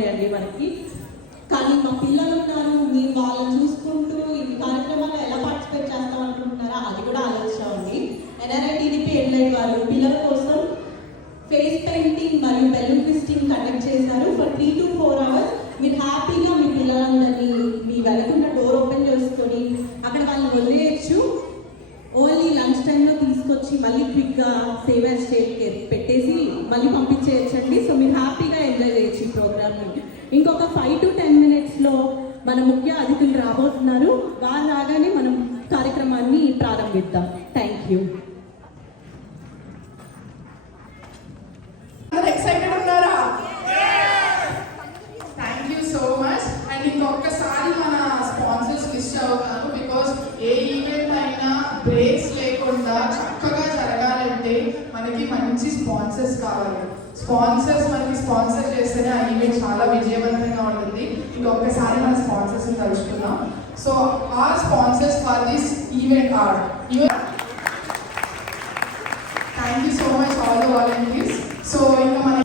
ఉంటాయండి మనకి. కానీ మా పిల్లలు ఉన్నారు, మేము వాళ్ళని చూసుకుంటూ ఈ కార్యక్రమాల్లో ఎలా పార్టిసిపేట్ చేస్తాం అనుకుంటున్నారా, అది కూడా ఆలోచించామండి. ఎన్ఆర్ఐ టీడీపీ ఎన్లైట్ వాళ్ళు పిల్లల కోసం ఫేస్ పెయింటింగ్ మరియు బెలూన్ ట్విస్టింగ్ కండక్ట్ చేశారు ఫర్ 3 to 4 hours. మీరు హ్యాపీగా మీ పిల్లలందరినీ మీ వెళ్లకుండా డోర్ ఓపెన్ చేసుకొని అక్కడ వాళ్ళని వదిలేయచ్చు. ఓన్లీ లంచ్ టైంలో తీసుకొచ్చి మళ్ళీ క్విక్గా సేవ్ యాజ్ స్టేట్ పెట్టేసి మళ్ళీ పంపించేయచ్చండి. సో మీరు హ్యాపీగా ఎంజాయ్ చేయొచ్చు ఈ ప్రోగ్రామ్ని. ఇంకొక 5 to 10 minutesలో మన ముఖ్య అతిథులు రాబోతున్నారు. వాళ్ళు రాగానే మనం కార్యక్రమాన్ని ప్రారంభిద్దాం. Thank you. ఎక్సైటెడ్ ఉన్నారా? Thank you so much. And ఇంకొకసారి మన స్పాన్సర్స్ లిస్ట్ అవుతాను. బికాస్ ఏ ఈవెంట్ అయినా బ్రేక్స్ లేకుండా చక్కగా జరగాలంటే మనకి మంచి స్పాన్సర్స్ కావాలి. స్పాన్సర్స్ మనకి స్పాన్సర్ చేస్తేనే ఆ ఈవెంట్ చాలా విజయవంతంగా ఉంటుంది. ఇంకొకసారి మన స్పాన్సర్స్ తలుచుకున్నాం. So our sponsors for this event are thank you so much all the volunteers. So ఇంకా మన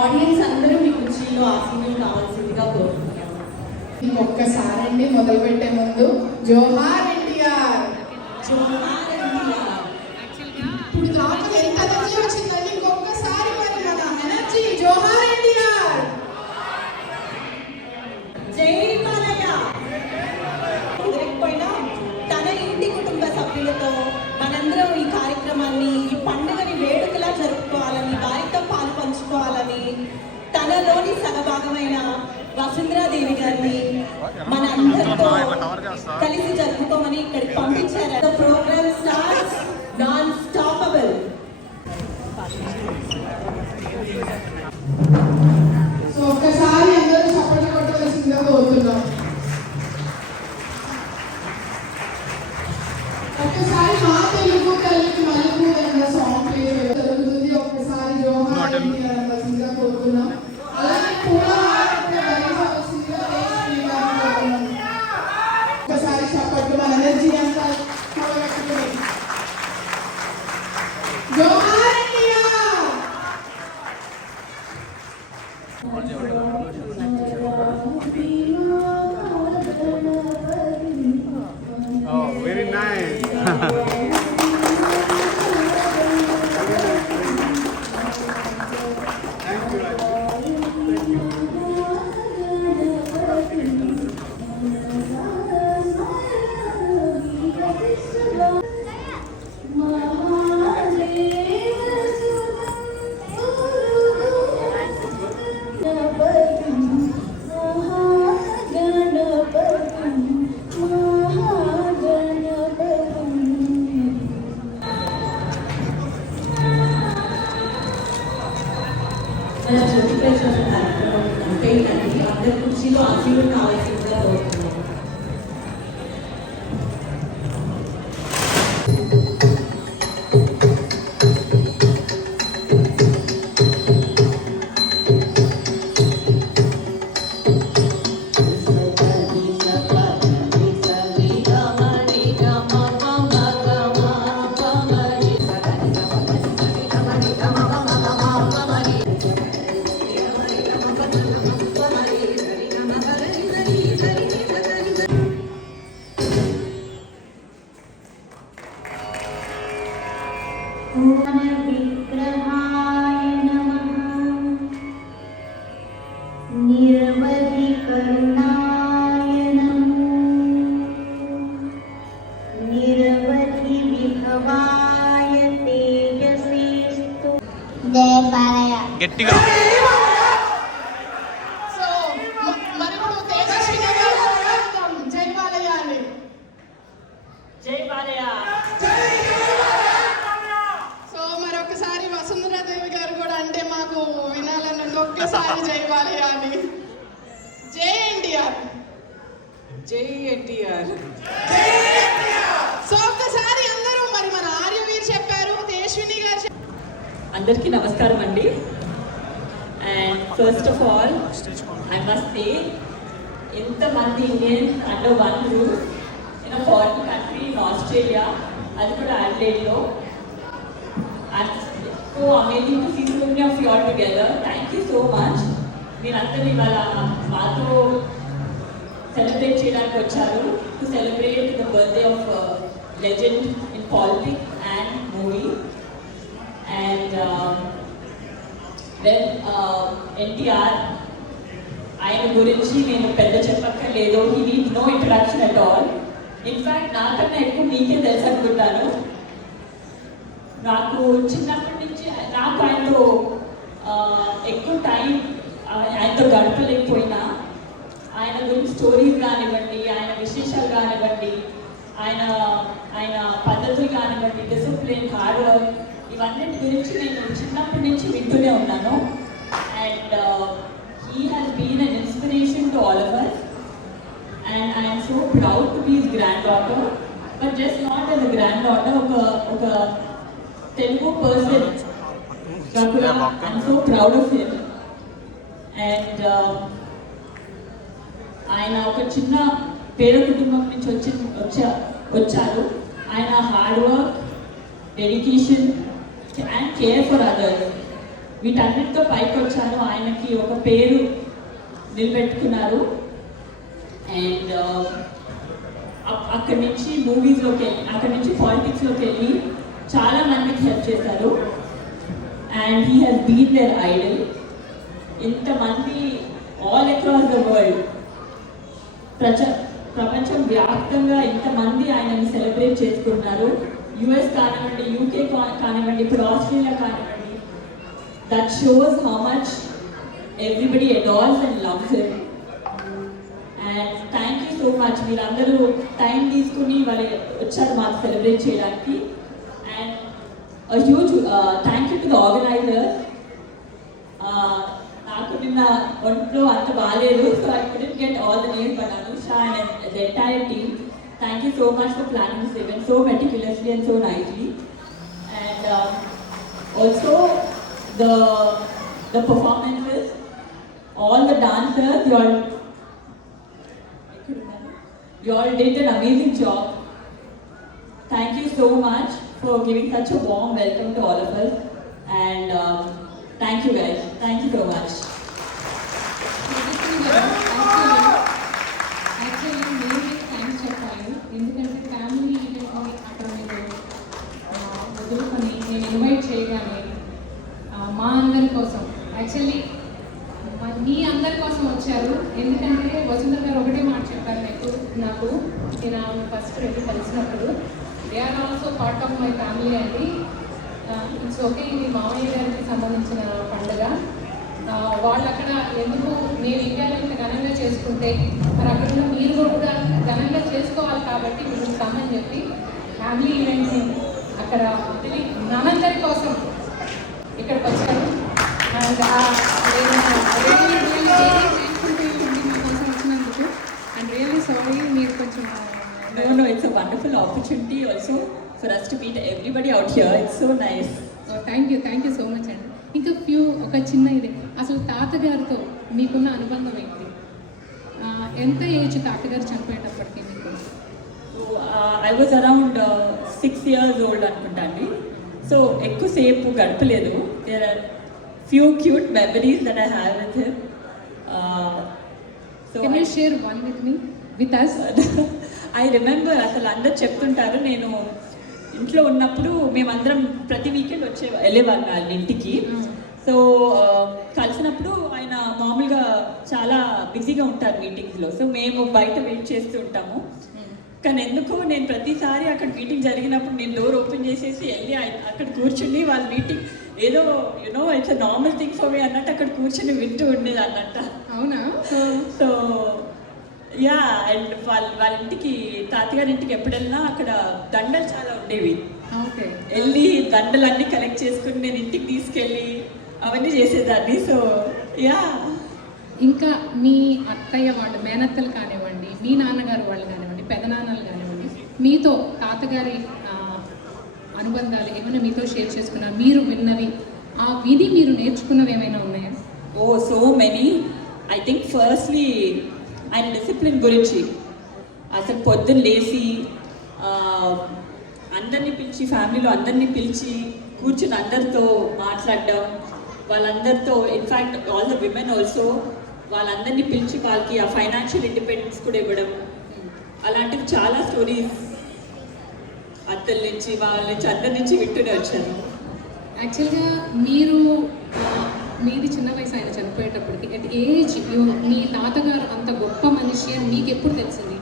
ఆడియన్స్ అందరూ మీ కుర్చీలో ఆసీనులు కావాల్సిందిగా కోరుతున్నాను. ఇంకొకసారి అండి మొదలు పెట్టే ముందు జోహార్ ఎన్టీఆర్. ఇప్పుడు దాకా ఎంత ఎనర్జీ వచ్చిందండి. ఇంకొకసారి మరి మన ఎనర్జీ జోహార్ ఎన్టీఆర్. జై బాలయ్య. కుదరకపోయినా తన ఇంటి కుటుంబ సభ్యులతో మనందరం ఈ కార్యక్రమాన్ని ఈ పండుగని వేడుకలా జరుపుకోవాలని, వారితో పాలు పంచుకోవాలని తనలోని సగభాగమైన వసుంధరాదేవి గారిని మన అందరితో కలిసి జరుపుకోమని ఇక్కడికి పంపించారు. Program starts non stoppable. So ఒక్కసారి అందరూ చప్పట్లు కొట్టవలసిందిగా కోరుతున్నాం. ఒక్కసారి మా తెలుగు తల్లికి మలుపు అన్న సాంగ్ ప్లే జరుగుతుంది. ఒక్కసారి జోహార్ ఎన్టీఆర్ అన్నవలసిందిగా కోరుతున్నాం. అలాగే కూడా ఒకసారి చప్పట్లు మన ఎనర్జీ అంతా జోహార్ ఎన్టీఆర్. Oh, very nice. ఇద్దరు కుర్చీలు అసలు కావాల్సిందిగా కోరుతున్నాను. विग्रहाय नमः। निरवधि करुणाय नमो। निरवधि विभवाय तेजसेस्तु। जय बालय। గట్టిగా సో మరి ఇప్పుడు తేజస్విని గారు అడుగుతాం, జై బాలయ్య అని. జై బాలయ్య. సో మరొకసారి వసుంధరాదేవి గారు కూడా అంటే మాకు వినాలని ఉంది, ఒక్కసారి జై బాలయ్య అని. జై ఎన్టీఆర్. జై ఎన్టీఆర్. సో ఒక్కసారి అందరూ మరి మన ఆర్యవీర్ చెప్పారు, తేజస్విని గారు అందరికీ నమస్కారం అండి. And first of all I must say, ఇంతమంది Indians under one roof in a foreign country in Australia, అది కూడా అడ్లైడ్లో. So amazing to see so many of you all together. Thank you so much. మీరందరూ ఇవాళ మాతో celebrate చేయడానికి వచ్చారు, to celebrate the birthday of legend in politics and movie. And then NTR, ఆయన గురించి నేను పెద్ద చెప్పక్కర్లేదు. He need no introduction at all. In fact నాకన్నా ఎక్కువ మీకే తెలుసు అనుకుంటాను. నాకు చిన్నప్పటి నుంచి నాకు ఆయనతో ఎక్కువ టైం ఆయనతో గడపలేకపోయినా ఆయన గురించి స్టోరీస్ కానివ్వండి, ఆయన విశేషాలు కానివ్వండి, ఆయన ఆయన పద్ధతులు కానివ్వండి, డిసిప్లిన్, హార్డ్ వర్క్, ఇవన్నిటి గురించి నేను చిన్నప్పటి నుంచి వింటూనే ఉన్నాను. And he has been an inspiration to all of us. And I'm so proud to be his granddaughter, but just not as a granddaughter, ఒక తెలుగు పర్సన్ కూడా I'm so proud of him. And ఆయన ఒక చిన్న పేద కుటుంబం నుంచి వచ్చారు. ఆయన hard work, dedication and care for others, వీటన్నిటితో పైకి వచ్చారు. ఆయనకి ఒక పేరు నిలబెట్టుకున్నారు. అండ్ అక్కడి నుంచి మూవీస్లోకి వెళ్ళి, అక్కడి నుంచి పాలిటిక్స్లోకి వెళ్ళి చాలా మందికి హెల్ప్ చేశారు. And he has been their idol. ఇంతమంది ఆల్ అక్రాస్ ద వరల్డ్, ప్రపంచం వ్యాప్తంగా ఇంతమంది ఆయనని సెలబ్రేట్ చేసుకున్నారు. యుఎస్ కానివ్వండి, యూకే కానివ్వండి, ఇప్పుడు ఆస్ట్రేలియా కానివ్వండి. That shows how much everybody adores and loves him. And thank you so much. మీరందరూ టైం తీసుకుని వాళ్ళు వచ్చారు మాకు సెలబ్రేట్ చేయడానికి. And a huge thank you to the organisers. నాకు నిన్న ఒంట్లో అంత బాగాలేదు, so I couldn't get all the names, but Anusha and the entire team, thank you so much for planning this event so meticulously and so nicely. And also the performances, all the dancers, you all did an amazing job. Thank you so much for giving such a warm welcome to all of us. And thank you guys. Thank you so much. ఎందుకంటే family ఈవెంట్ని అక్కడ మీరు వదులుకొని నేను invite చేయగానే మా అందరి కోసం, actually మీ అందరి కోసం వచ్చారు. ఎందుకంటే వసుంధర గారు ఒకటే మాట చెప్పారు నాకు నేను ఫస్ట్ వెళ్ళి కలిసినప్పుడు, they are also part of my family అండి. ఇట్స్ ఓకే, ఇది మామయ్య గారికి సంబంధించిన పండుగ. వాళ్ళు అక్కడ ఎందుకు మేము ఇండియాలో ఇంత ఘనంగా చేసుకుంటే మరి అక్కడ మీరు కూడా ఘనంగా చేసుకోవాలి కాబట్టి మీరు కమ్మని చెప్పి ఫ్యామిలీ ఈవెంట్ని అక్కడ మనందరి కోసం ఇక్కడికి వచ్చారు. అండ్ చేసుకుంటూ wonderful opportunity also for us to meet everybody out here. It's so nice. Thank you so much అండి. ఇంకా ఒక చిన్న ఇది, అసలు తాతగారితో మీకున్న అనుబంధం ఏంటి? ఎంత ఏజ్ తాతగారు చనిపోయేటప్పటికి మీకు? So, I was around 6 years old అనుకుంటాండి. So ఎక్కువసేపు గడపలేదు. There are few cute memories that I have with him. Can you share one with us? I remember అసలు అందరు చెప్తుంటారు, నేను ఇంట్లో ఉన్నప్పుడు మేమందరం ప్రతి వీకెండ్ వెళ్ళేవాళ్ళం వాళ్ళ ఇంటికి. సో కలిసినప్పుడు ఆయన మామూలుగా చాలా బిజీగా ఉంటారు మీటింగ్స్లో. సో మేము బయట వెయిట్ చేస్తూ ఉంటాము. కానీ ఎందుకో నేను ప్రతిసారి అక్కడ మీటింగ్ జరిగినప్పుడు నేను డోర్ ఓపెన్ చేసేసి వెళ్ళి అక్కడ కూర్చుని వాళ్ళ మీటింగ్ ఏదో it's normal thing for me అన్నట్టు అక్కడ కూర్చుని వింటూ ఉండేది అన్నట్ట. అవునా? సో యా, అండ్ వాళ్ళ ఇంటికి, తాతగారి ఇంటికి ఎప్పుడు వెళ్ళినా అక్కడ దండలు చాలా ఉండేవి. ఓకే. వెళ్ళి దండలన్నీ కలెక్ట్ చేసుకుని నేను ఇంటికి తీసుకెళ్ళి అవన్నీ చేసేదాన్ని. So yeah. ఇంకా మీ అత్తయ్య వాళ్ళు, మేనత్తలు కానివ్వండి, మీ నాన్నగారు వాళ్ళు కానివ్వండి, పెదనాన్నలు కానివ్వండి, మీతో తాతగారి అనుబంధాలు ఏమైనా మీతో షేర్ చేసుకున్నారు? మీరు విన్నవి, విని మీరు నేర్చుకున్నవి ఏమైనా ఉన్నాయా? Oh so many. I think firstly ఆయన డిసిప్లిన్ గురించి. అసలు పొద్దున్న లేచి అందరినీ పిలిచి, ఫ్యామిలీలో అందరినీ పిలిచి కూర్చుని అందరితో మాట్లాడడం, వాళ్ళందరితో in fact all the women also వాళ్ళందరినీ పిలిచి వాళ్ళకి ఆ ఫైనాన్షియల్ ఇండిపెండెన్స్ కూడా ఇవ్వడం, అలాంటివి చాలా స్టోరీస్ అత్తల నుంచి వాళ్ళ నుంచి అందరి నుంచి వింటూనే వచ్చాను. యాక్చువల్గా మీది చిన్న వయసు ఆయన చనిపోయేటప్పటికి, అట్ ఏజ్ మీ తాతగారు అంత గొప్ప మనిషి అని మీకు ఎప్పుడు తెలిసింది?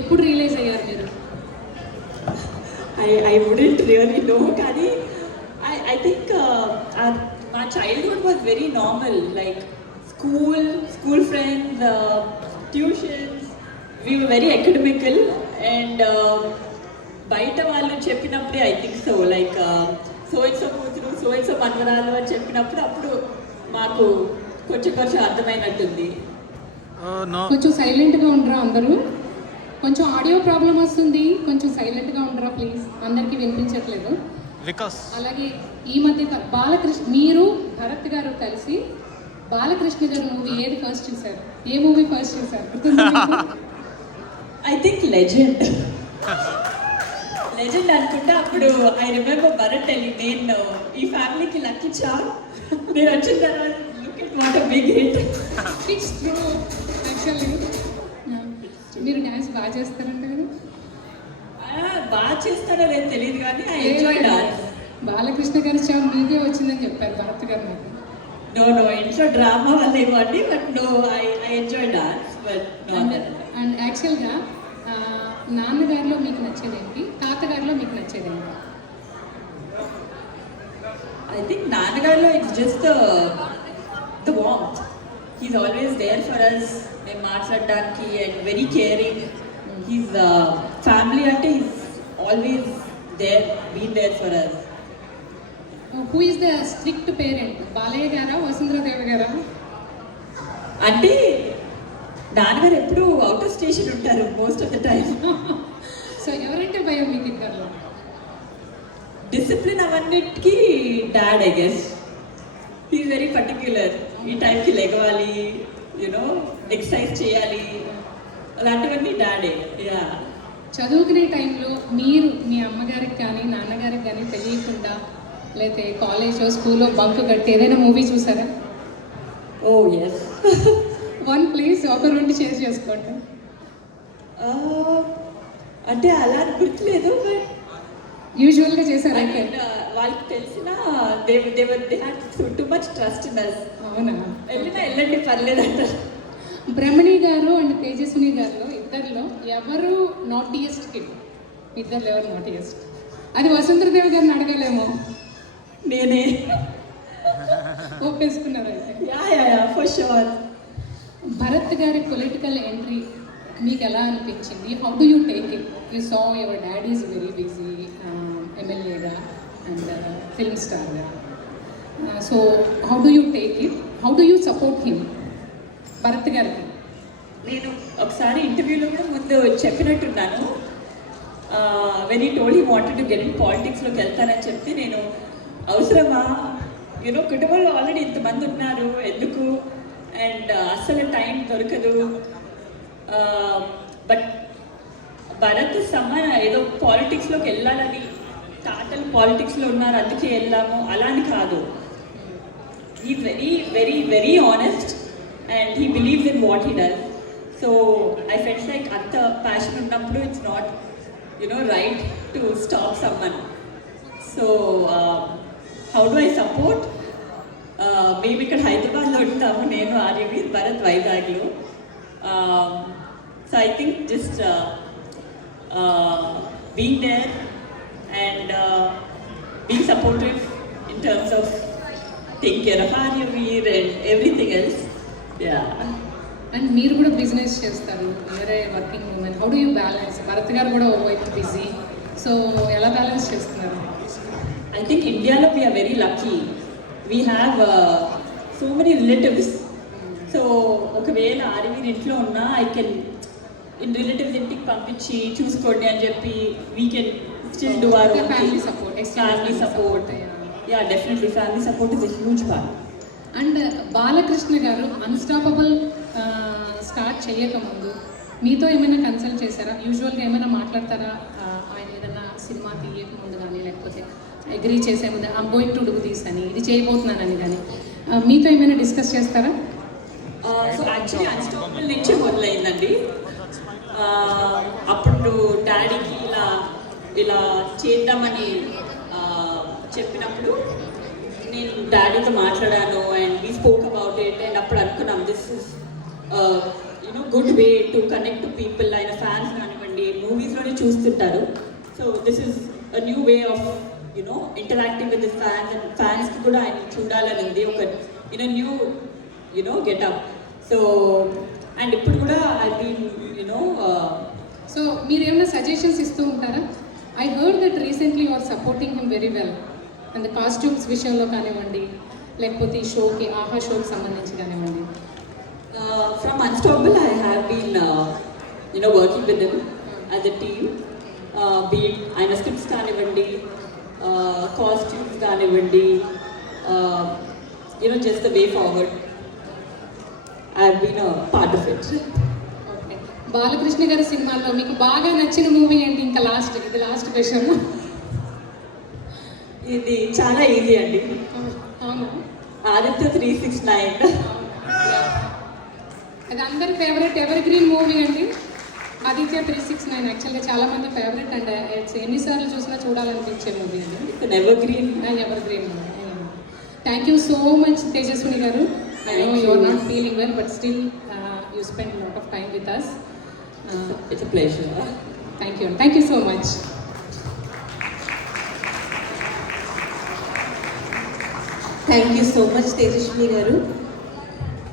ఎప్పుడు రియలైజ్ అయ్యారు మీరు? I wouldn't really know, కానీ I think my childhood was very normal, like school friends, tuitions, we were very academical, and బయట వాళ్ళు చెప్పినప్పుడే I think so like so కూతురు, సో మనవరాలు అని చెప్పినప్పుడు అప్పుడు మాకు కొంచెం అర్థమైనట్టుంది. కొంచెం సైలెంట్గా ఉండరా అందరూ? కొంచెం ఆడియో ప్రాబ్లం వస్తుంది, కొంచెం సైలెంట్గా ఉండరా ప్లీజ్, అందరికీ వినిపించట్లేదు. అలాగే ఈ మధ్య మీరు భరత్ గారు కలిసి బాలకృష్ణ గారు మూవీ ఏది ఫస్ట్ చూసారు? ఏ మూవీ ఫస్ట్ చూసారు? ఐ థింక్ లెజెండ్ అనుకుంటా. అప్పుడు ఐ రిమెంబర్ భరత్ టెలింగ్, నేను ఈ ఫ్యామిలీకి లక్కీ చామ్, నేను వచ్చిన తర్వాత look at what a big hit. It's true. Actually మీరు డ్యాన్స్ బాగా చేస్తారంట కదా? బాగా చేస్తారో లేదు తెలియదు, కానీ ఐ ఎంజాయ్ డాన్స్. బాలకృష్ణ గారి చామ్ మీదే వచ్చిందని చెప్పారు భరత్ గారు నాకు. నో ఇంట్లో డ్రామా వల్ల ఇవ్వండి, but no I enjoy dance. But and యాక్చువల్గా నాన్నగారిలో మీకు నచ్చేదేంటి, తాతగారిలో మీకు నచ్చేదేంటి? ఐ థింక్ నాన్నగారిలో it's just the warmth. He's always there for us, మేము మాట్లాడడానికి, and very caring. He's family అంటే he's always there, been there for us. Who is the strict parent, Balayya గారా వసుంధరాదేవి గారా? అంటే నాన్నగారు ఎప్పుడు అవుట్ ఆఫ్ స్టేషన్ ఉంటారు most of the time. So ఎవరంటే భయం మీకు ఇద్దరు? డిసిప్లిన్ అవన్నిటికీ dad I guess. He very particular, ఈ టైంకి లెగవాలి, ఎక్సర్సైజ్ చేయాలి, అలాంటివన్నీ డాడే. యా. చదువుకునే టైంలో మీరు మీ అమ్మగారికి కానీ నాన్నగారికి కానీ తెలియకుండా, లేకపోతే కాలేజో స్కూల్లో బంక్ కట్టి ఏదైనా మూవీ చూసారా? ఓ ఎస్. వన్ ప్లీజ్, ఒక రెండు షేర్ చేసుకోండి. అంటే అలా గుర్తులేదు, బట్ యూజువల్గా చేశారంటే వాళ్ళకి తెలిసిన they had too much trust in us. అవునా? వెళ్ళండి పర్లేదు అంటారు. బ్రహ్మణి గారు అండ్ తేజస్విని గారిలో ఇద్దరిలో ఎవరు నాటియెస్ట్ కిడ్? ఇద్దరు ఎవరు నాటియెస్ట్? అది వసుంధరాదేవి గారిని అడగలేమో. నేనే. ఒప్పేసుకున్నారు అయితే. Yeah for sure. భరత్ గారి పొలిటికల్ ఎంట్రీ మీకు ఎలా అనిపించింది? How do you take it? You saw your daddy is very busy ఎమ్మెల్యేగా అండ్ ఫిల్మ్ స్టార్గా. So how do you take it? How do you support him? Bharath గారికి నేను ఒకసారి ఇంటర్వ్యూలో కూడా ముందు చెప్పినట్టున్నాను, when he told he wanted to get in పాలిటిక్స్లోకి వెళ్తానని చెప్తే నేను అవసరమా, యూనో కుటుంబంలో ఆల్రెడీ ఇంతమంది ఉన్నారు ఎందుకు, అండ్ అస్సలు టైం దొరకదు. బట్ భరత్ సమాన ఏదో పాలిటిక్స్లోకి వెళ్ళాలని, తాతలు పాలిటిక్స్లో ఉన్నారు అందుకే వెళ్ళాము అలా అని కాదు. He very very very honest and he believes in what he does. So I felt like అంత ప్యాషన్ ఉన్నప్పుడు it's not right to stop someone. So how do I support? మేము ఇక్కడ హైదరాబాద్లో ఉంటాము, నేను ఆర్యవీర్, భరత్ వైజాగ్లో. So I think just being there and being supportive in terms of taking care of Aryaveer and everything else. Yeah. And మీరు కూడా business చేస్తారు, వేరే working women, how do you balance? Bharat గారు కూడా ఓవైపు బిజీ, సో ఎలా బ్యాలెన్స్ చేస్తున్నారు? I think India we are very lucky. We have so many relatives. So ఒకవేళ ఆర్యవీర్ ఇంట్లో ఉన్నా ఐ కెన్ ఇన్ రిలేటివ్స్ ఇంటికి పంపించి చూసుకోండి అని చెప్పి we can still do our family support, family support. Yeah definitely family support is a huge part. And Balakrishna గారు unstoppable start చేయకముందు మీతో ఏమైనా కన్సల్ట్ చేశారా? యూజువల్గా ఏమైనా మాట్లాడతారా ఆయన ఏదైనా సినిమా తీయకముందు కానీ, లేకపోతే అగ్రీ చేసే ముందు I'm going to do this అని, ఇది చేయబోతున్నానని కానీ మీతో ఏమైనా డిస్కస్ చేస్తారా? సో యాక్చువల్లీ అన్స్టాపబుల్ నుంచి మొదలైందండి. అప్పుడు డాడీకి ఇలా చేద్దామని చెప్పినప్పుడు నేను డాడీతో మాట్లాడాను and we spoke about it. And అప్పుడు అనుకున్నాం this is good way to connect to people. ఆయన ఫ్యాన్స్ కానివ్వండి మూవీస్లోనే చూస్తుంటారు. So this is a new way of interacting with this fans, and ఫ్యాన్స్కి కూడా ఆయన చూడాలని ఉంది, ఒక న్యూ గెటప్. సో అండ్ ఇప్పుడు కూడా ఐ బీన్ సో మీరు ఏమైనా సజెషన్స్ ఇస్తూ ఉంటారా? I heard that recently you are supporting him very well and costumes విషయంలో కానివ్వండి, లేకపోతే ఈ షోకి, ఆహా షోకి సంబంధించి కానివ్వండి. From Unstoppable I have been working with him as a team. Be it ఆయన స్క్రిప్ట్స్ కానివ్వండి, కాస్ట్యూమ్స్ కానివ్వండి, just the way forward I have been a part of it. Okay, Balakrishna గారి సినిమాల్లో మీకు బాగా నచ్చిన మూవీ ఏంటి? ఇంకా ఇది లాస్ట్ క్వశ్చన్. ఇది చాలా ఈజీ అండి. అవును, ఆదిత్య 369. అది అందరి ఫేవరెట్ ఎవర్ గ్రీన్ మూవీ అండి. ఆదిత్య 369 యాక్చువల్గా చాలా మంది ఫేవరెట్ అండ్ ఎన్నిసార్లు చూసినా చూడాలనిపించే మూవీ అండి. It's ever green movie. Thank you so much Tejaswini గారు. I know you are not feeling well, but still you spend a lot of time with us. It's a pleasure. Thank you so much. Thank you so much Tejaswini గారు.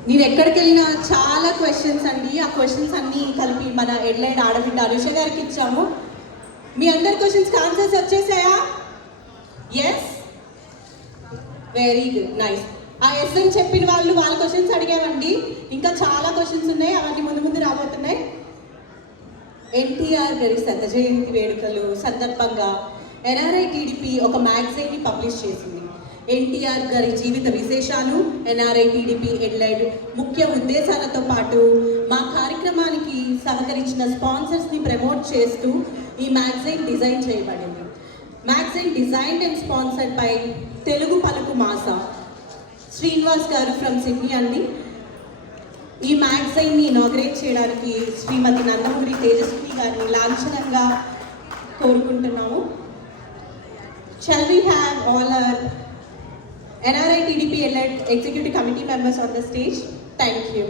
నేను ఎక్కడికి వెళ్ళినా చాలా questions అండి. ఆ questions అన్నీ కలిపి మన హెడ్లైన్ ఆడబిడ్డ అనుష గారికి ఇచ్చాము. మీ అందరి క్వశ్చన్స్కి ఆన్సర్స్ వచ్చేసాయా? Yes, very good, nice. ఆ ఎస్ అని చెప్పిన వాళ్ళ క్వశ్చన్స్ అడిగామండి. ఇంకా చాలా క్వశ్చన్స్ ఉన్నాయి, అవన్నీ ముందు రాబోతున్నాయి. ఎన్టీఆర్ గారి 100వ జయంతి వేడుకలు సందర్భంగా ఎన్ఆర్ఐ టీడీపీ ఒక మ్యాగజైన్ని పబ్లిష్ చేసింది. ఎన్టీఆర్ గారి జీవిత విశేషాలు, ఎన్ఆర్ఐ టీడీపీ హెడ్లైన్ ముఖ్య ఉద్దేశాలతో పాటు మా కార్యక్రమానికి సహకరించిన స్పాన్సర్స్ని ప్రమోట్ చేస్తూ ఈ మ్యాగజైన్ డిజైన్ చేయబడింది. Magazine designed and sponsored by Telugu పలుకు మాస శ్రీనివాస్ గారు ఫ్రమ్ సిడ్నీ అండి. ఈ మ్యాగజైన్ని ఇనాగ్రేట్ చేయడానికి శ్రీమతి నందమూరి తేజస్విని గారిని లాంఛనంగా కోరుకుంటున్నాము. Shall we have all our NRI TDP elect executive committee members on the stage? Thank you.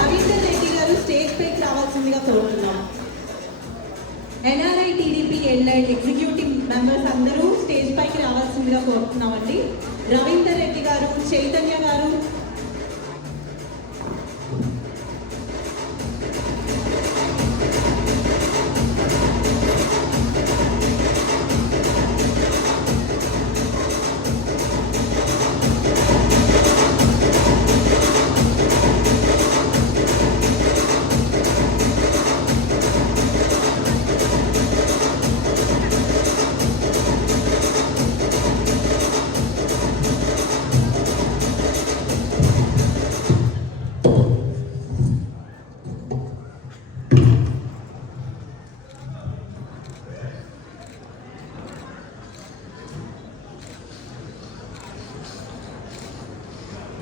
Ravindra Reddy గారు స్టేజ్ పైకి రావాల్సిందిగా కోరుతున్నాం. ఎన్ఆర్ఐ టీడీపీ ఎగ్జిక్యూటివ్ మెంబర్స్ అందరూ స్టేజ్ పైకి రావాల్సిందిగా కోరుతున్నామండి. రవీందర్ రెడ్డి గారు, చైతన్య గారు,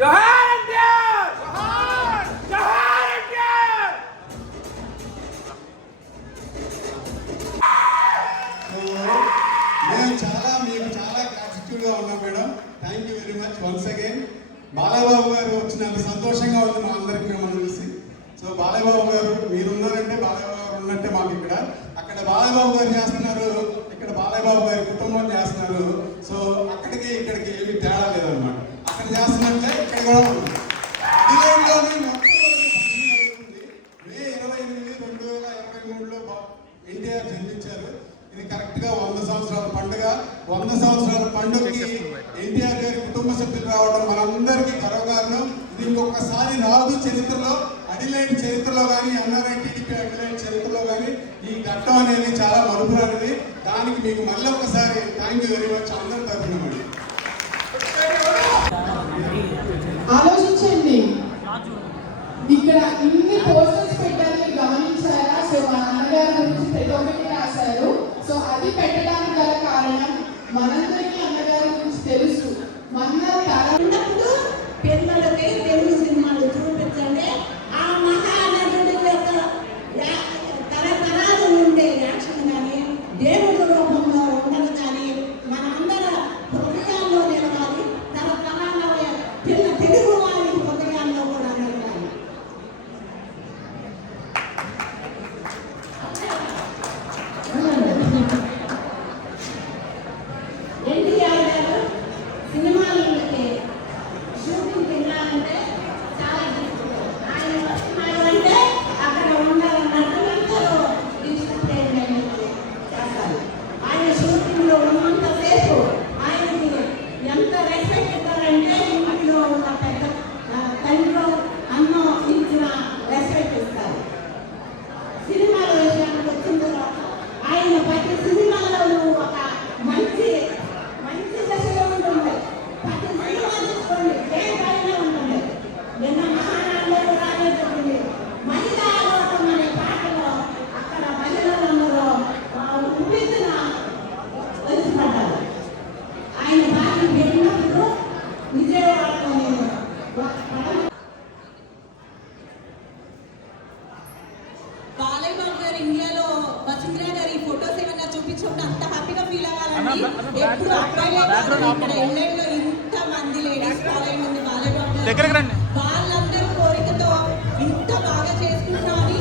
జోహార్ ఎన్టీఆర్ జోహార్ జోహార్ ఎన్టీఆర్. మేము మీకు చాలా గ్రాటిట్యూడ్గా ఉన్నాం madam. Thank you very much once again. Balayya Babu గారు వచ్చినంత సంతోషంగా ఉంది మా అందరికి మిమ్మల్ని చూసి. సో బాలయ్యబాబు గారు మీరున్నారంటే బాలయ్యబాబు గారు ఉన్నట్టే మాకు ఇక్కడ. అక్కడ బాలయ్యబాబు గారు చేస్తున్నారు, ఇక్కడ బాలయ్యబాబు గారి కుటుంబం చేస్తున్నారు. సో అక్కడికి ఇక్కడికి ఏమి తేడా లేదనమాట. అక్కడ చేస్తున్నట్లే ఇక్కడ కూడా ఉంది. అడిలేడ్లోని మే 28, 2023లో ఎన్టీఆర్ జన్మించారు. ఇది కరెక్ట్గా 100 సంవత్సరాల పండుగ. 100 సంవత్సరాల పండుగకి ఎన్టీఆర్ గారి కుటుంబ సభ్యులు రావడం మనందరికీ గర్వకారణం. ఇది ఇంకొకసారి రాదు చరిత్రలో, అడిలైడ్ చరిత్రలో కానీ, ఎన్ఆర్ఐ టీడీపీ అడిలైడ్ చరిత్రలో కానీ ఈ ఘట్టం అనేది చాలా మరుపురానిది. దానికి మీకు మళ్ళీ ఒకసారి థ్యాంక్ యూ వెరీ మచ్ అందరి తరఫున. ఆలోచించండి, ఇక్కడ ఇన్ని పోస్టర్స్ పెట్టారు, మీరు గమనించారా? సో మా అన్నగారి గురించి ప్రతి ఒక్కటి రాశారు. సో అది పెట్టడానికి గల కారణం మనందరికీ అన్నగారి గురించి తెలుసు. మన ఉన్నప్పుడు పిల్లలకి తెలుగు సినిమాలు చూపించండి. ఆ మహానటుడి యొక్క తరతరాలు ఉండే యాక్షన్ కానీ, దేవుడు రూపంలో ఉండదు కానీ మనందర హృదయాల్లో నిలవాలి. తరతరాల తెలుగు వారి హృదయాల్లో కూడా నిలవాలి. ఎన్టీఆర్ గారు సినిమాలకి షూటింగ్ వెళ్ళాలంటే చాలా డిఫికల్ట్. ఆయన వస్తున్నాడంటే అక్కడ ఉండాలన్నట్టు అందరూ డిసిప్లైన్ చేస్తారు. ఆయన షూటింగ్లో ఉన్నంతసేపు ఆయనకి ఎంత రెస్పెక్ట్ ఇస్తారంటే ఇంట్లో ఉన్న పెద్ద తండ్రిలో అన్నం ఇచ్చిన రెస్పెక్ట్ ఇస్తారు. సినిమాల విషయానికి వచ్చిన తర్వాత ఆయన ప్రతి సినిమాలోనూ ఒక మంచి దశలో ఉంటుంది. ప్రతి సినిమా తీసుకోండి, దేనికైనా ఉంటుంది. నిన్న మహానాడులో రానే జరిగింది. మహిళా లోకం అనే పాటలో అక్కడ మహిళలందరూ ఉప్పిన వచ్చిపడ్డారు. ఆయన పాటలు విన్నప్పుడు విజయవాడలో నేను బాలయ్యబాబు గారు ఇండియాలో వసుంధర గారి ఫొటోస్ ఏమన్నా చూపించుకుంటే అంత హ్యాపీగా ఫీల్ అవ్వాలండి. ఎప్పుడు అబ్బాయిలే కాదు, ఇక్కడ ఎన్ఐలో ఇంత మంది లేడీస్ ఫాలోయింగ్ ఉంది బాలయ్యబాబు గారు. వాళ్ళందరూ కోరికతో ఇంత బాగా చేసుకుంటున్నామని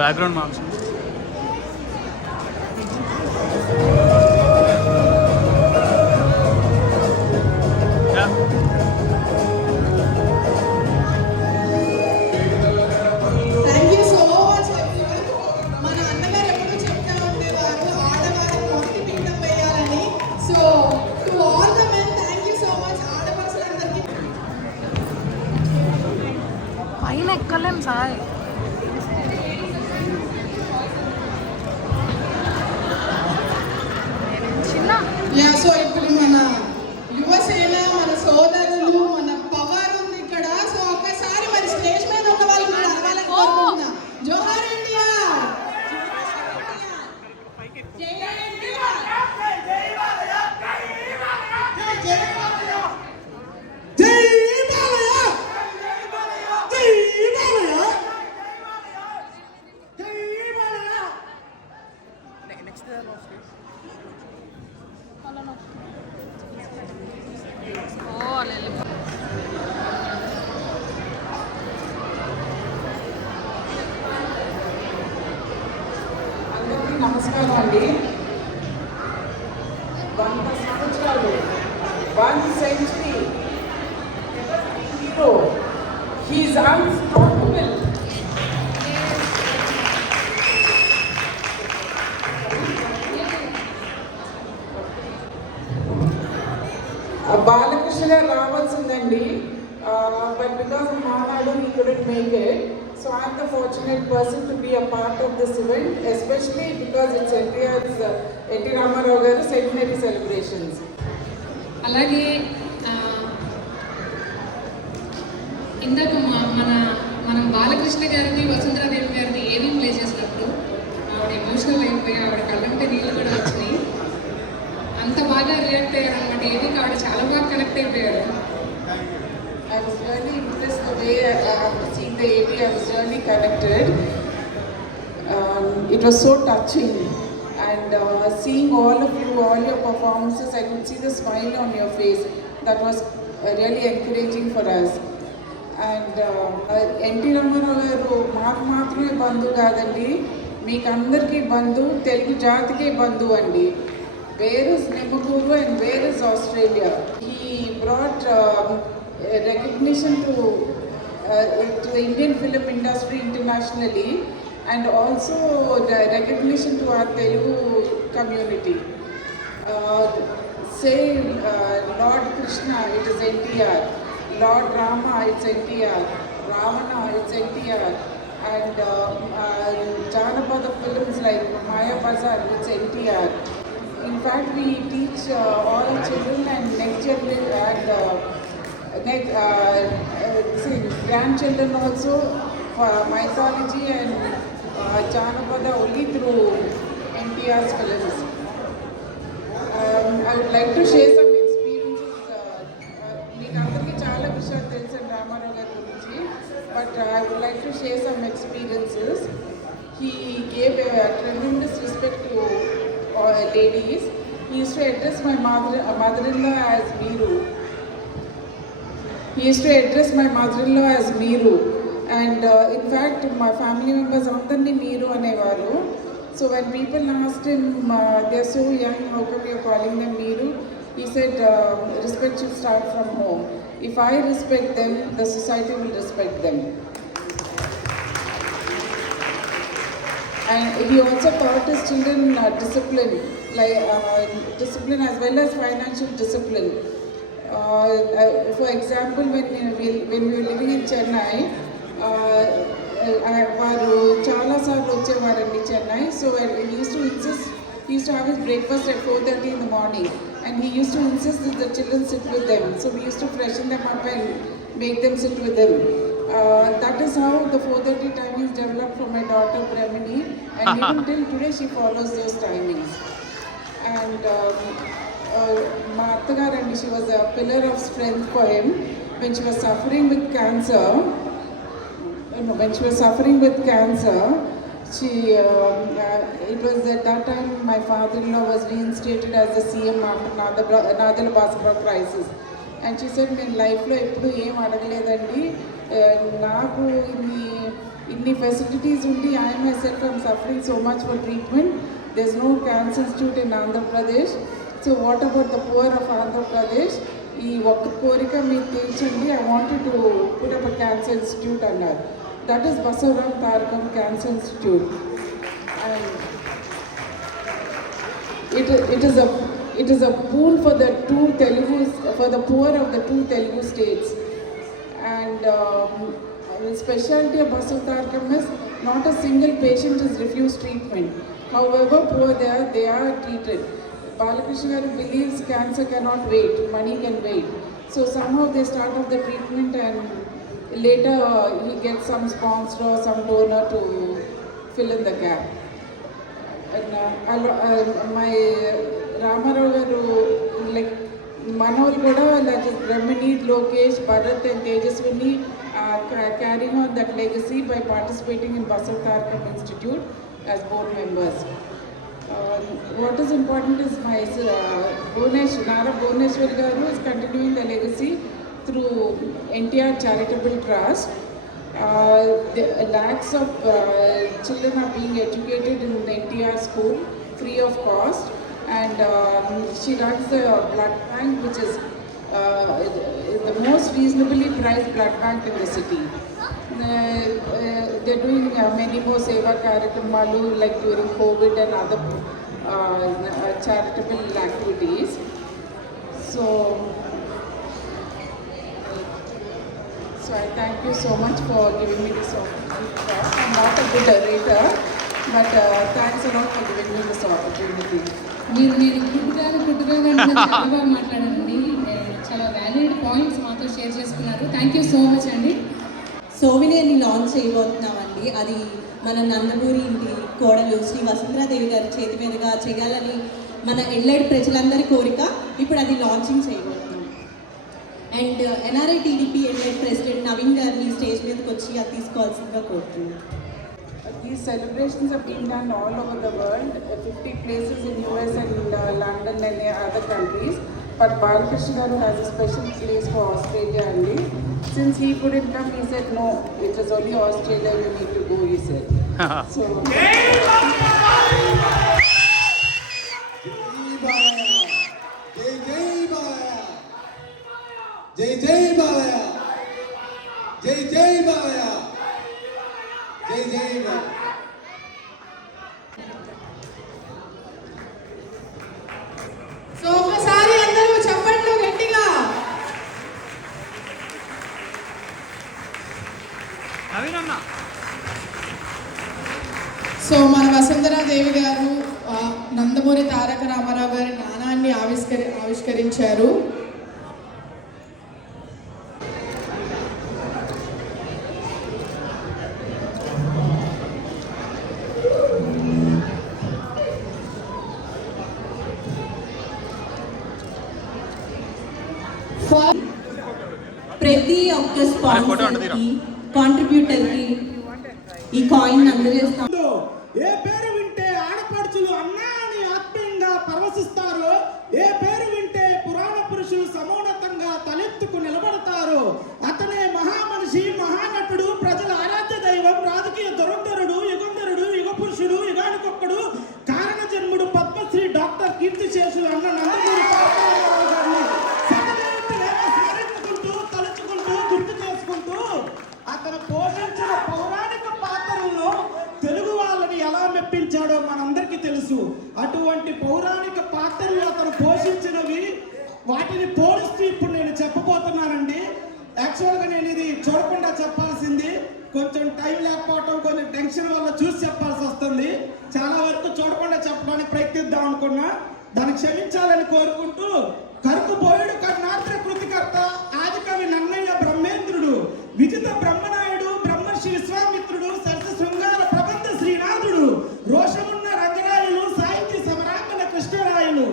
background marks. Thank you so much everyone. మన అన్నగారు ఎప్పుడు చెప్తా ఉండేవారు ఆడవారు మొదటి పీఠం వేయాలని. So to all the men thank you so much. ఆడపడుచులందరికీ పైన ఎక్కలేం సార్. యా, సో ఇప్పుడు మన యువసేన, మన సోదరులు, మన పవర్ ఉంది ఇక్కడ. సో ఒక్కసారి మరి స్టేజ్ మీద ఉన్న వాళ్ళు మీరు అరవాలని కోరుకుంటున్నా. జోహార్ ఇండియా. అందరికీ నమస్కారం అండి. 100 సంవత్సరాలు, 1 century hero. He is unstoppable. Balakrishna garu రావాల్సిందండి, but because of Maanadu he couldn't make it. So I am the fortunate person to be a part of this event, especially because it's NTR's N.T. Ramarao garu centenary celebrations. అలాగే ఇందాక మనం బాలకృష్ణ గారిని వసుంధరాదేవి గారిని ఏమీ play చేసినప్పుడు ఆవిడ emotional అయిపోయి ఆవిడ కళ్ళంటే నీళ్ళు కూడా వచ్చినాయి. అంత బాగా రియాక్ట్ అయ్యారు అనమాట. ఏవి ఆవిడ చాలా బాగా కనెక్ట్ అయిపోయారు. I was really impressed the way after seeing the AV, I was really connected. It was so touching, and seeing all of you, all your performances, I could see the smile on your face. That was really encouraging for us. And NT Ramarao గారు మాకు మాత్రమే బంధువు కాదండి, మీకు అందరికీ బంధువు, తెలుగు జాతికే బంధువు అండి. Where is Nemaguru and where is Australia? He brought recognition to the Indian film industry internationally, and also the recognition to our Telugu community. Say Lord Krishna, it is NTR. Lord Rama, it's NTR. Ravana, it's NTR. And Janapada films like Maya Bazaar, it's NTR. In fact, we teach all our children and next generation and grandchildren also mythology and Janapada only through NTR's films. I would like to share some experiences. Meeku andariki chaala vishayalu telusu Ramarao garu gurinchi, but I would like to share some experiences. He gave a tremendous respect to ladies. He used to address my mother-in-law as Meeru. And in fact, my family members andarni Meeru anevaru. So when people asked him, they're so young, how come you're calling them Meeru? He said, respect should start from home. If I respect them, the society will respect them. And he also taught his children discipline, like discipline as well as financial discipline. For example, when we were living in Chennai, వారు చాలాసార్లు వచ్చేవారండి Chennai. So he used to have his breakfast at 4:30 in the morning, and he used to insist that the children sit with them. So we used to freshen them up and make them sit with him. That is how the 4:30 timings developed for my daughter Brahmini, and even till today she follows those timings. And my Attagarandy, she was a pillar of strength for him when she was suffering with cancer. It was at that time my father-in-law was reinstated as the CM after Nadala Bhaskara crisis. And she said, నేను లైఫ్లో ఎప్పుడు ఏం అడగలేదండి, నాకు ఇన్ని inni facilities undi I myself am suffering so much for treatment. There's no cancer institute in Andhra Pradesh. So what about the poor of Andhra Pradesh? ఈ ఒక్క కోరిక మీకు తీర్చండి. I wanted to put up a cancer institute అన్నారు. That is Basavaram Tarakam Cancer Institute. And it is a pool for the the poor of the two Telugu states. And the specialty of Basavaram Tarakam is not a single patient is refused treatment. However poor they are treated. Balakrishna Garu believes cancer cannot wait, money can wait. So somehow they start off the treatment and later he gets some sponsor or some donor to fill in the gap. And my Ramarao Garu, like Manol Goda, like Brahmini, Lokesh, Bharat and Tejaswini are carrying on that legacy by participating in Basavaram Tarakam Institute as board members. What is important is my Nara Bhuvneshwari Garu is continuing the legacy through NTR Charitable Trust. Lakhs of children are being educated in the NTR school free of cost, and she runs the blood bank, which is the most reasonably priced blood bank in the city. They're doing many more seva karyakramalu like during COVID and other charitable activities. So I thank you so much for giving me this opportunity. I'm not a good orator, but thanks a lot for giving me this opportunity. నేను గుడ్డుగా చాలా బాగా మాట్లాడారండి. చాలా valid points మాతో share చేసుకున్నారు. Thank you so much అండి. సోవినియర్ని launch చేయబోతున్నామండి. అది మన నందమూరి ఇంటి కోడలు శ్రీ వసుంధరాదేవి గారి చేతి మీదుగా చేయాలని మన ఎల్లడి ప్రజలందరి కోరిక. ఇప్పుడు అది లాంచింగ్ చేయబోతున్నాం. అండ్ ఎన్ఆర్ఐ టీడీపీ ఎల్లడి ప్రెసిడెంట్ నవీన్ గారిని స్టేజ్ మీదకి వచ్చి అది తీసుకోవాల్సిందిగా కోరుతున్నాం. These celebrations are being done all over the world, 50 places in US and London and other countries. But Balakrishna Garu has a special place for Australia only. Since he couldn't come, he said, no, it is only Australia you need to go, he said. So, జై బాలయ్య, జై జై బాలయ్య, జై జై Balayya. So ఒకసారి అందరూ చప్పట్లు గట్టిగా. So మన వసుంధరాదేవి గారు నందమూరి తారక రామారావు గారి నాణాన్ని ఆవిష్కరించారు. ప్రతి ఒక్క స్పాన్సర్కి కాంట్రిబ్యూటర్కి ఈ కాయిన్ అందజేస్తాం. ఏ పేరు వింటే ఆడపడుచులు అన్నా అని ఆత్మీయంగా పరవశిస్తారో, ఏ పేరు వింటే పురాణ పురుషులు సమోన్నతంగా తలెత్తుకు నిలబడతారో అతనే మహామనిషి, మహానటుడు, ప్రజల ఆరాధ్య దైవం, రాజకీయ దురంధరుడు, యుగంధరుడు, యుగ పురుషుడు, యుగానికొక్కడు, కారణ జన్ముడు, పద్మశ్రీ డాక్టర్ కీర్తిశేషులు అన్న నందమూరి తారక రామారావు గారిని స్మరించుకుంటూ, తలుచుకుంటూ, గుర్తు చేసుకుంటూ అతను పోషించిన పౌరాణిక పాత్రలను తెలుగు వాళ్ళని ఎలా మెప్పించాడో మనందరికీ తెలుసు. అటువంటి పౌరాణిక పాత్రలు అతను పోషించినవి, వాటిని పోలిస్తూ ఇప్పుడు నేను చెప్పబోతున్నానండి. యాక్చువల్గా నేను ఇది చూడకుండా చెప్పాల్సింది, కొంచెం టైం లేకపోవటం, కొంచెం టెన్షన్ వల్ల చూసి చెప్పాల్సి వస్తుంది. చాలా వరకు చూడకుండా చెప్పడానికి ప్రయత్నిద్దాం అనుకున్నా, దాన్ని క్షమించాలని కోరుకుంటూ, కరుకుబోయుడు కర్ణాటక కృతికర్త ఆదికవి నన్నయ్య బ్రహ్మేంద్రుడు, విజిత బ్రహ్మనాయుడు, బ్రహ్మర్షి విశ్వామిత్రుడు, సరస శృంగార ప్రబంధ శ్రీనాథుడు, రోషమున్న రంగరాయులు, సాహిత్య సమరాంగన కృష్ణరాయులు,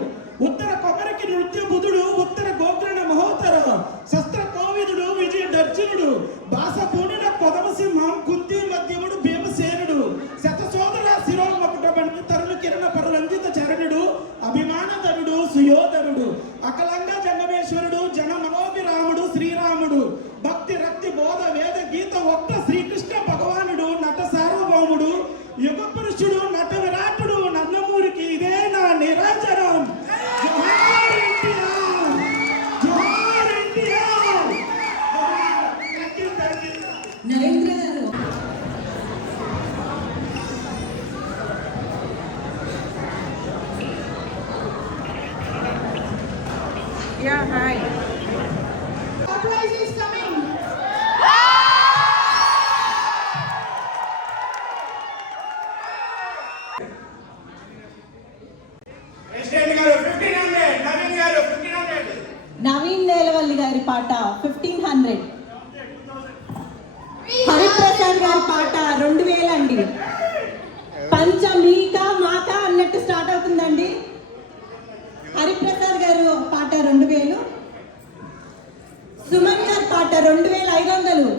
ఉత్తర కొమరికి నృత్య బుధుడు, ఉత్తర గోగ్రణ మహోత్తర శస్త్ర కోవిదుడు, విజయ దర్జనుడు, భాస పూనిన కొదమసింహం, కుంతి మధ్యముడు, భీమసేనుడు, శతసోదర శిరోమకుటబడి తరుణ కిరణ పరులంజిత చరణుడు, అభిమానధనుడు, సుయోధనుడు, అకలంగ జంగమేశ్వరుడు, జన మనోభిరాముడు, శ్రీరాముడు, భక్తి రక్తి బోధ వేద గీత ఒక్క శ్రీకృష్ణ భగవానుడు, అనిల్ నేలవల్లి గారి పాట 1500. హరిప్రసాద్ గారి పాట 2000 అండి. పంచమీక మాక అన్నట్టు స్టార్ట్ అవుతుందండి. హరిప్రసాద్ గారు పాట 2000. సుమన్ గారి పాట 2500.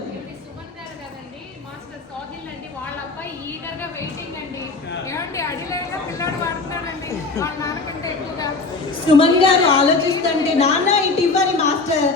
సుమన్ గారు కదండి, మాస్టర్ సాహిల్ అండి, వాళ్ళ అబ్బాయి ఈగర్గా వెయిటింగ్ అండి. ఏమండి అడిలేగా పిల్లాడు వాడుతున్నాడండి వాళ్ళ నాన్నకంటే ఎక్కువగా. సుమన్ గారు ఆలోచిస్తుంటే నాన్న ఇటు ఇవ్వని మాస్టర్